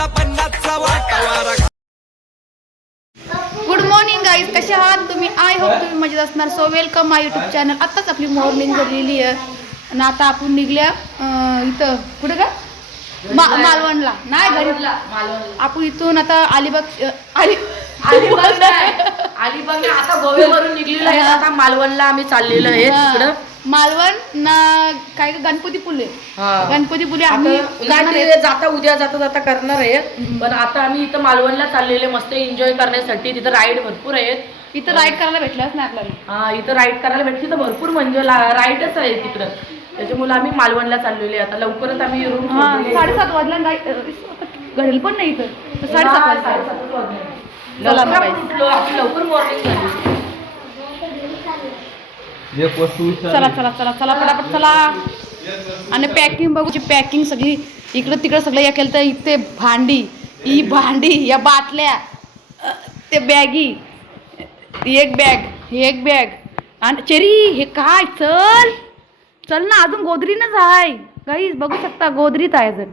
पन्नासचा पन्नासचा वाटावारा गुड मॉर्निंग गाईज कसे आहात तुम्ही? आय होप तुम्ही मजेत असणार. So welcome my YouTube channel आत्ताच आपली मॉर्निंग झालेली आहे. आणि आता आपण निघल्या इथं. कुठं का मा मालवणला. नाही घरी. आपण इथून आता अलिबाग अली अलिबाग नाही. अलिबाग आता गोव्यावरून निघलेलो आहे. आता मालवणला आम्ही चाललेलो आहे तिकडं. मालवण ना काय गणपती पुले हा. गणपती पुले आम्ही आता जाणार गाडी आहे. जाता उद्या जाता जाता करणार आहे पण आता आम्ही इथं मालवणला चाललेले मस्त एन्जॉय करण्यासाठी. तिथं राईड भरपूर आहेत. इथं राईड करायला भेटलंच नाही आपल्याला. हा इथं राईड करायला भेटते तिथं भरपूर म्हणजे राईडच आहे तिकडं. त्याच्यामुळे आम्ही मालवणला चाललेले. आता लवकरच आम्ही रूम हा साडेसात वाजला गाई घडेल पण नाही इथं. तर साडेसात वाजता चला मग लवकर मॉर्निंग झाली. एक वस्तू चला चला चला चला पटापट चला. आणि पॅकिंग बघू पॅकिंग सगळी. इकडं तिकडं सगळं या केलं तर इथे भांडी ही भांडी या बाटल्या ते बॅगी एक बॅग ही एक बॅग आणि चेरी हे काय? चल. चल ना अजून गोदरीनच आहे. गाईस बघू शकता गोदरीत आहे अजून.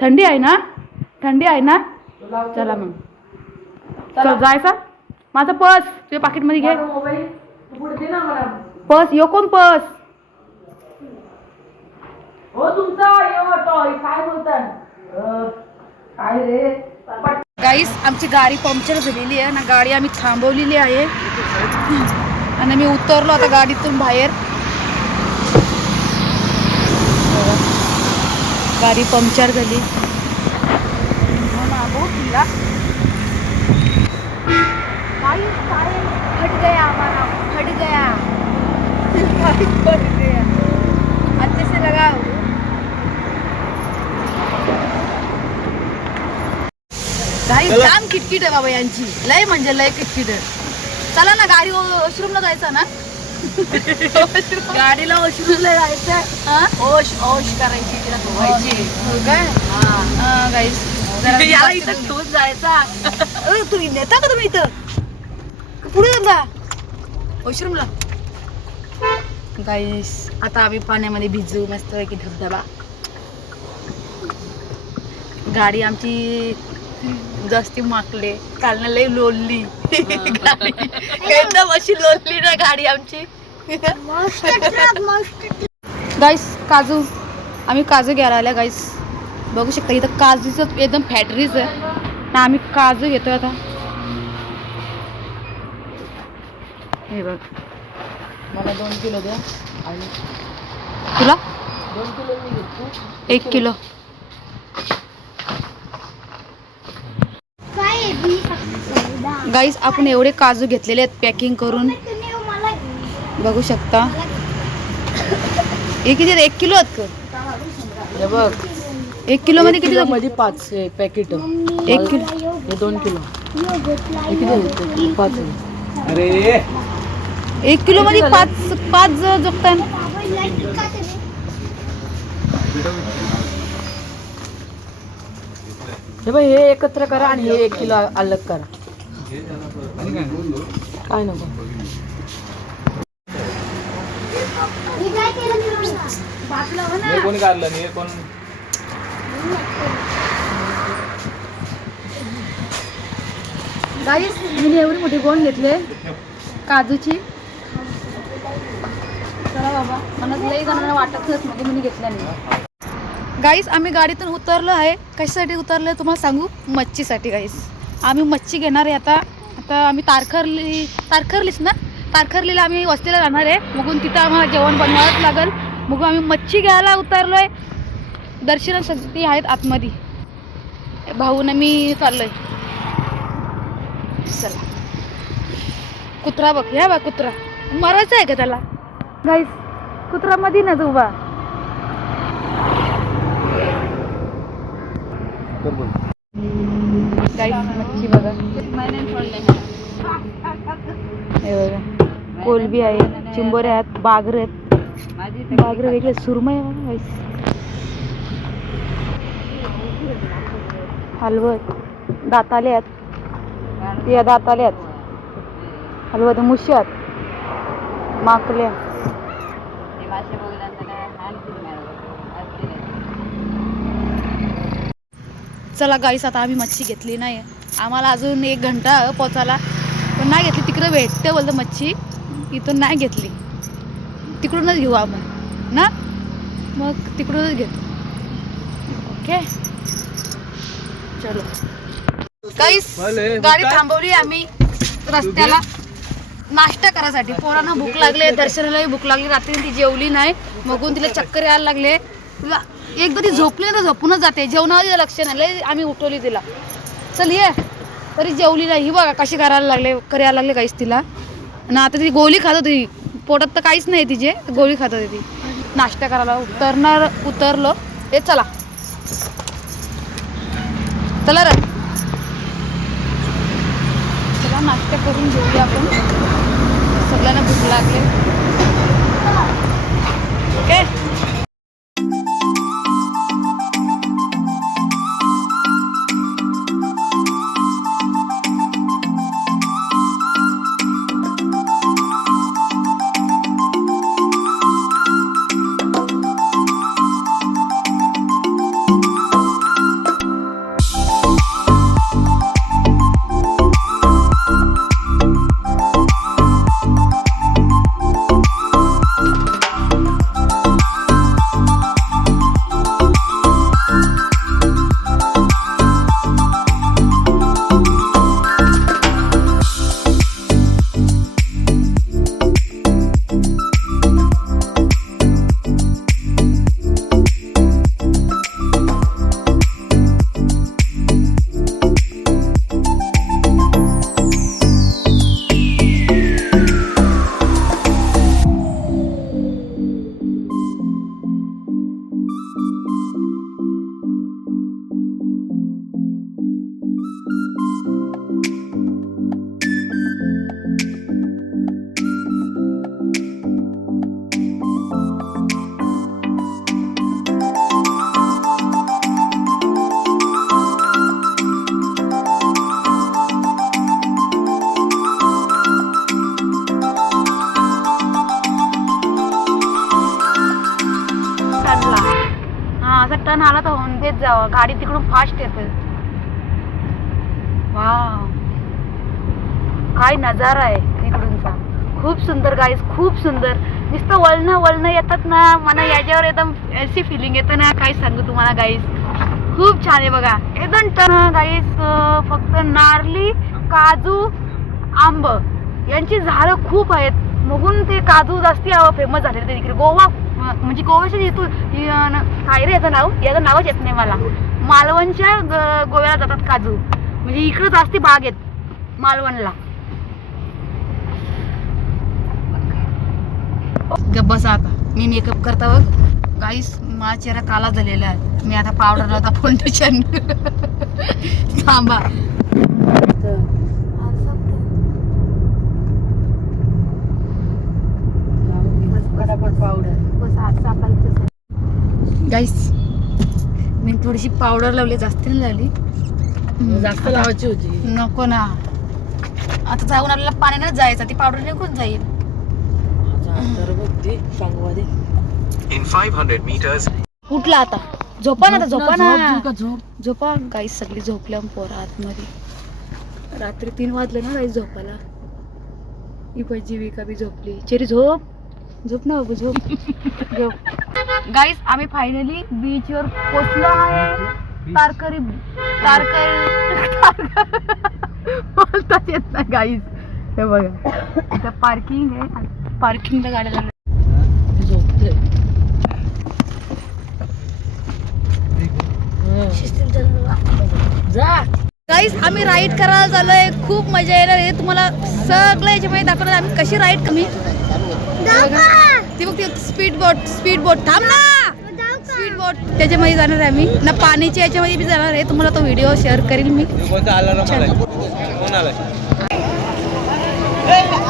थंडी आहे ना? थंडी आहे ना? चला मग. चल जायचा? माझा पर्स तुझ्या पाकिटमध्ये घे. ना मला. पर्स यो कोण पर्स हो तुमचा यो टॉय काय बोलतात काय रे? गाईस आमची गाडी पंक्चर झालेली आहे ना गाडी आम्ही थांबवलेली आहे. आणि मी उतरलो आता गाडीतून बाहेर. गाडी पंक्चर झाली. फट गया फट गया फट गया अच्छे से लगाओ गाडी जाम किटकिट आहे बाबा यांची. लय म्हणजे लय किटकिट आहे. चला ना गाडी वॉशरूमला जायचं ना? गाडीला वॉशरूमला जायचं? ओश ओश करायची तिला धुवायची. हो काय? हा. जरा याला इथं ठेवून जायचा. तुम्ही नेता का तुम्ही इथं? पुढे जा. वॉशरूमला गाईस आता आम्ही पाण्यामध्ये भिजू मस्त की धबधबा. गाडी आमची जास्ती माकले. कालनं लय लोलली. गाडी. एकदम अशी लोलली ना गाडी आमची. गाईस काजू. आम्ही काजू घ्यायला आल्या गाईस बघू शकता इथं काजूचं एकदम फॅक्टरीच आहे. ना आम्ही काजू घेतोय आता. हे बघ. मला दोन किलो द्या. आणि तुला? दोन किलो मी घेतो. एक किलो. गाईस आपण एवढे काजू घेतलेले आहेत पॅकिंग करून. बघू शकता. हे किती? एक किलो आहेत का? हे बघ. एक किलो मध्ये किती? मध्ये पाच पॅकेट एक किलो. दोन किलो. किती? पाच. अरे! एक किलो मध्ये पाच पाच जोगताय. हे बघ हे एकत्र करा आणि हे एक किलो अलग करा. काय नको? हे कोणी काढलं? नाही हे कोण? गाईस मी एवढी मोठी गोण घेतले काजूची. बाबा. मला लई जणांना वाटत होत म्हणजे मी गाईस आम्ही गाडीतून उतरलो आहे. कशासाठी उतरलो आहे तुम्हाला सांगू? मच्छीसाठी गाईस आम्ही मच्छी घेणार आहे आता. आता आम्ही तारखरली तारखरलीच ना? तारखरलीला आम्ही वस्तीला जाणार आहे. मगून तिथं आम्हाला जेवण बनवावंच लागेल. मग आम्ही मच्छी घ्यायला उतरलो आहे दर्शनासाठी आहेत आतमध्ये. भाऊ ना मी चाललोय. चला. कुत्रा बघ ह्या बघ कुत्रा. मारायचा आहे का त्याला? गाईस कुत्रा मध्ये ना उभा मच्छी बघा. हे बघा. कोलबी आहे चिंबोरे आहेत बागर आहेत. बागर वेगळे सुरमय हलवत. दाताले आहेत. या दाताले आहेत. हलवत मुशी चला गाईस आता आम्ही मच्छी घेतली नाही आम्हाला अजून एक घंटा पोचायला पण नाही घेतली. तिकडे भेटते बोलतं मच्छी. इथून नाही घेतली. तिकडूनच घेऊ आपण. ना? मग तिकडूनच घेतो. ओके चलो. गाईस गाडी? थांबवली आम्ही. रस्त्याला. नाश्ता करायसाठी. पोरांना भूक लागले दर्शनालाही भूक लागली रात्री ती जेवली नाही. मगून तिला चक्कर यायला लागले. तिला एकदा ती झोपली तर झोपूनच जाते. जेवणावर लक्ष नाही. लय आम्ही उठवली तिला. चल ये. तरी जेवली नाही. ही बघा कशी करायला लागले करायला लागले काहीच तिला. आणि आता ती गोळी खात होती. पोटात तर काहीच नाही तिचे. गोळी खात होती ती. नाश्ता करायला उतरणार उतरलो. हे चला. चला रे. चला नाश्ता करून घेऊया आपण. सगळ्यांना भूक लागले जावं. गाडी तिकडून फास्ट येते. वा काय नजारा आहे तिकडूनचा. खूप सुंदर गाईस खूप सुंदर. नुसतं वळणं वळणं येतात ना. मला याच्यावर एकदम अशी फिलिंग येतं ना. काय सांगू तुम्हाला गाईस खूप छान आहे बघा. एकदम टन गाईस फक्त नारली काजू आंब. यांची झाडं खूप आहेत. मगून ते काजू जास्ती फेमस झालेले ते तिकडे गोवा म्हणजे गोव्याच्या इथून काय रे याचं नाव? याचं नावच येत नाही मला. मालवणच्या गोव्याला जातात काजू. म्हणजे इकडं जास्ती बाग आहेत मालवणला. गप्प बसा आता. मी मेकअप करता बघ. गाईस माझा चेहरा काला झालेला आहे. मी आता पावडर लावता फाउंडेशन थांबा. पावडर गाईस मी थोडीशी पावडर लावली जास्त नाही लावली. हम्म, जास्त लावायची होती. नको ना. आता जाऊन आपल्याला पाण्याने जायचं ती पावडर निघून जाईल. 500 meters, उठला आता. झोपा ना आता झोपा झोप ना देऊ का झोप झोपा. गाईस सगळी झोपल्या पोरं आतमध्ये. रात्री तीन वाजले ना गाईस झोपायला. ही पण जीविका बी झोपली. चेरी झोप. झोप ना बाबू झोप. झोप. गाईस आम्ही फायनली बीचवर पोचलो आहे. तारकरी तारकरी बोलताच येत नाही गाईस हे बघा. इथं पार्किंग आहे. पार्किंगला गाड्या गाईस आम्ही राईड करायला चाललोय. खूप मजा येणार आहे. तुम्हाला सगळं याच्यामध्ये दाखवणार आम्ही कशी राईड कमी? ती बघ स्पीड बोट स्पीड बोट थांब ना स्पीड बोट त्याच्यामध्ये जाणार आहे मी ना पाण्याच्या याच्यामध्ये बी जाणार आहे तुम्हाला तो व्हिडिओ शेअर करील मी Hey!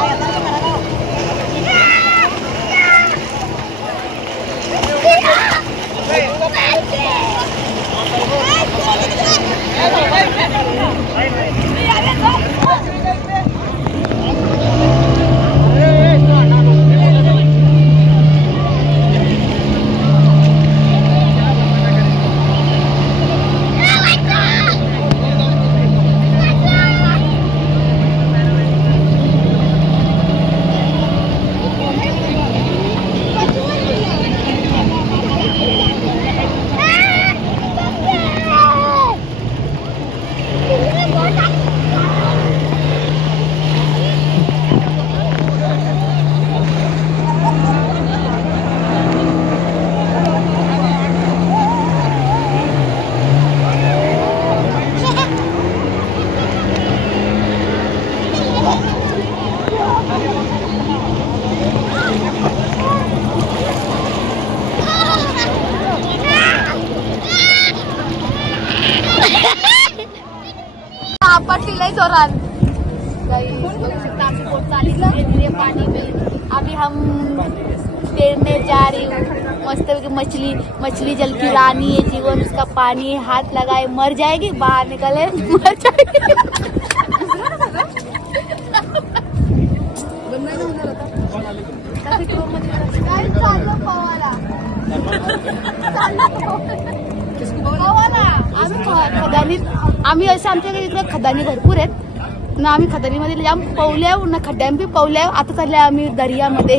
अलार्म नाही जोरात. पानी में अभी हम तैरने जा रही हूँ मस्त मछली मछली जल की रानी है जीवन उसका पानी हाथ लगाए मर जाएगी बाहर निकले मर जाएगी काय चाललं पवाला पवाला आम्ही ख- खदानीत आम्ही असे आमच्याकडे इकडे खदानी भरपूर आहेत. ना आम्ही खदानीमध्ये जाम पवल्या ना खड्ड्यां बी पवल्या आता चालल्या आम्ही दर्यामध्ये.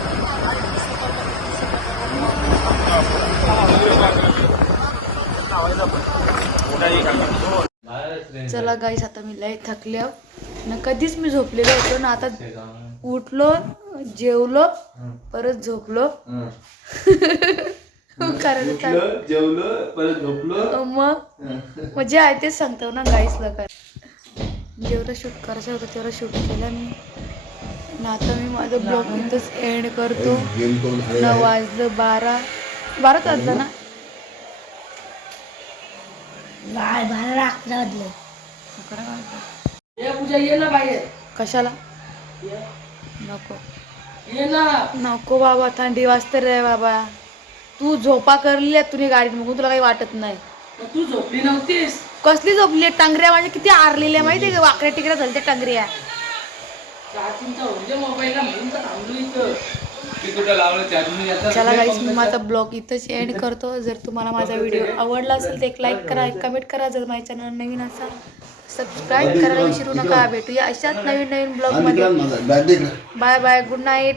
चला गाईस आता मी लय थकले आहो. ना कधीच मी झोपलेलो होतो ना आता उठलो जेवलो परत झोपलो. कारण जेवलो परत झोपलो. मग मग? जे आहे तेच सांगतो ना गाईसला काय. जेवढं शूट करायचं होतं तेवढं शूट केलं मी. आणि आता मी माझं ब्लॉग इथंच एंड करतो. न वाजलं बारा. बाराच वाजलं ना अकरा वाजलं. ये पूजा ये ना बाहेर कशाला? ये. नको. ये ना. नको बाबा थंडी वाजते रे बाबा. तू झोपा करली तुम्ही गाडीत मग तुला काही वाटत नाही. मग तू झोपली नव्हतीस. कसली झोपली? टांगऱ्या माझ्या किती आरलेल्या माहितीये का? वाकड्या टिकड्या झाल्या त्या टांगऱ्या चार्जिंगचा म्हणजे मोबाईलला म्हणून तर थांबलो इथं. चला गाईस मी माझा ब्लॉग इथंच एंड करतो. जर तुम्हाला माझा व्हिडिओ आवडला असेल तर एक लाईक करा एक कमेंट करा. जर माझ्या चॅनल नवीन असाल सबस्क्राईब करायला विसरू नका. भेटूया अशाच नवीन नवीन ब्लॉगमध्ये. बॅग दे इकडे बाय बाय गुड नाईट